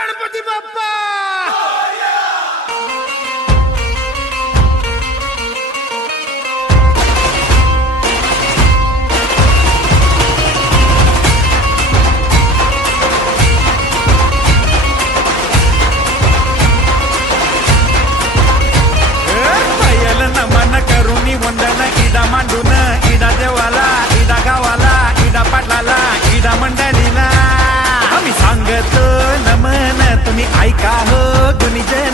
गणपती बाप्पा नमन करुणी वंदन इडा मांडून इडा देवाला इडा गावाला इडा पाटलाला इडा मंडळीला आम्ही सांगतो नमन तुम्ही ऐका हो गुणीजन